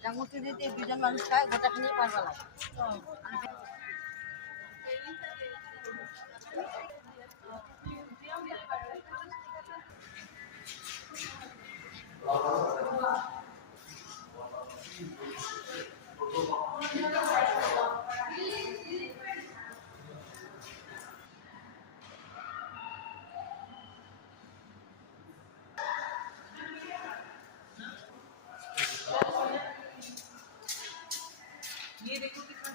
Jangan di bidan manusia, gak ada nih parah. ये देखो कितना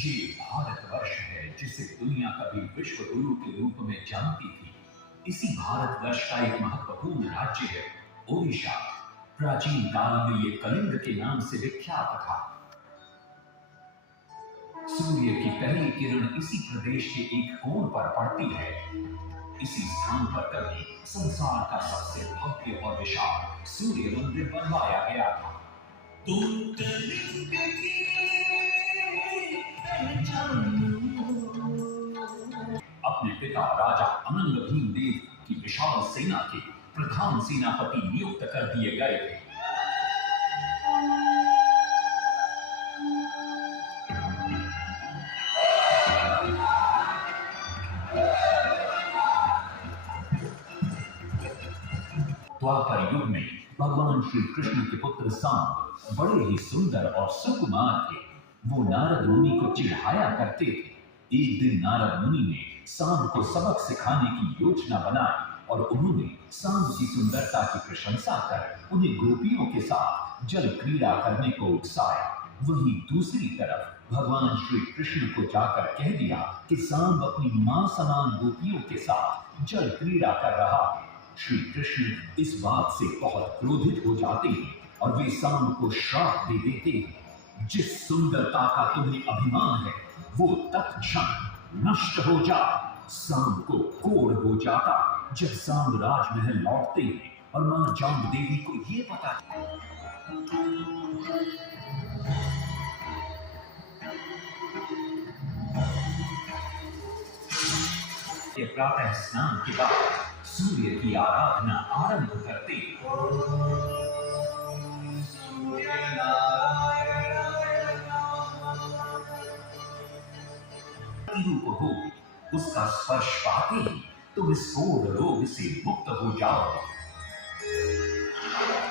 ये भारतवर्ष है जिसे दुनिया कभी विश्व गुरु के रूप में जानती थी। इसी भारतवर्ष का एक महत्वपूर्ण राज्य है ओडिशा। प्राचीन काल में ये कलिंग के नाम से विख्यात था। सूर्य की पहली किरण इसी प्रदेश के एक कोण पर पड़ती है। इसी स्थान पर कभी संसार का सबसे भव्य और विशाल सूर्य मंदिर बनवाया गया था। अपने पिता राजा अनंग भीमदेव की विशाल सेना के प्रधान सेनापति नियुक्त कर दिए गए थे। द्वापर युग में भगवान श्री कृष्ण के पुत्र सांब बड़े ही सुंदर और सुकुमार थे। वो नारद मुनि को चिढ़ाया करते थे। एक दिन नारद मुनि ने सांब को सबक सिखाने की योजना बनाई और उन्होंने सांब की सुंदरता की प्रशंसा कर उन्हें गोपियों के साथ जल क्रीड़ा करने को उकसाया। वहीं दूसरी तरफ भगवान श्री कृष्ण को जाकर कह दिया कि सांब अपनी मां समान गोपियों के साथ जल क्रीड़ा कर रहा है। श्री कृष्ण इस बात से बहुत क्रोधित हो जाते हैं और वे सांब को श्राप दे देते हैं, जिस सुंदरता का तुम्हें अभिमान है वो तत्क्षण नष्ट हो जा। सांब को कोढ़ हो जाता। जब सांब राजमहल लौटते हैं और मां जाम्ब देवी को ये पता कि प्रातः स्नान के बाद सूर्य की आराधना आरंभ करते रूप हो उसका स्पर्श पाते ही तुम इस कोढ़ रोग से मुक्त हो जाओगे।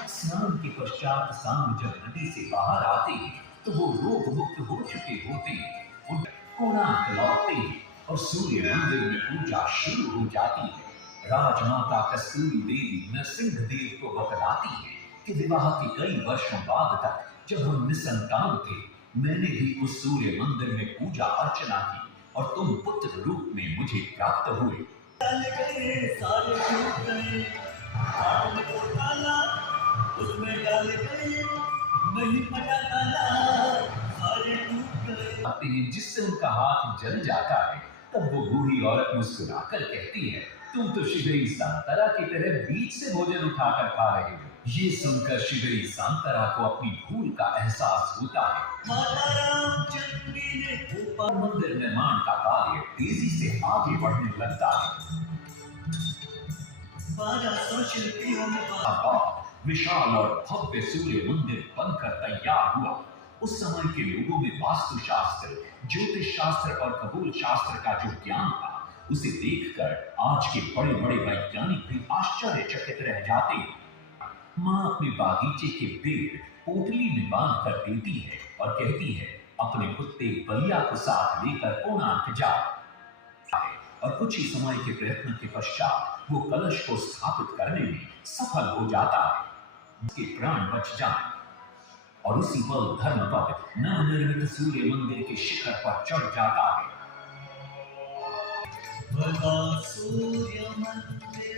स्नान के पश्चात सांब जब नदी से बाहर आते हैं तो वो रोग मुक्त हो चुके होते हैं। उन कोणार्क लौटते हैं और सूर्य मंदिर में पूजा शुरू हो जाती है। राजमाता कस्तूरी देवी नरसिंह देव को बतलाती है कि विवाह के कई वर्षों बाद तक जब हम निसंतान थे, मैंने भी उस सूर्य मंदिर में पूजा अर्चना की और तुम पुत्र रूप में मुझे प्राप्त हुए। जिससे उनका हाथ जल जाता है तब वो बूढ़ी औरत मुस्कुराकर कहती है, तुम तो शिगरी सांतरा की तरह बीच से भोजन उठाकर खा रहे हो। ये सुनकर शिगरी सांतरा को अपनी भूल का एहसास होता है। मंदिर निर्माण का कार्य तेजी से आगे बढ़ने लगता है। विशाल और भव्य सूर्य मंदिर बनकर तैयार हुआ। उस समय के लोगों में वास्तुशास्त्र, ज्योतिष शास्त्र और खगोल शास्त्र का जो ज्ञान था उसे देखकर आज के बड़े बड़े वैज्ञानिक भी आश्चर्यचकित रह जाते हैं। माँ अपने बागीचे के पेड़ पोटली में बांध कर देती है और कहती है, अपने कुत्ते बलिया को साथ लेकर कोणार्क जाओ। और कुछ ही समय के प्रयत्न के पश्चात वो कलश को स्थापित करने में सफल हो जाता है। उसके प्राण बच जाए और उसी पल धर्मपद नवनिर्मित सूर्य मंदिर के शिखर पर चढ़ जाता है। सूर्य मंदिर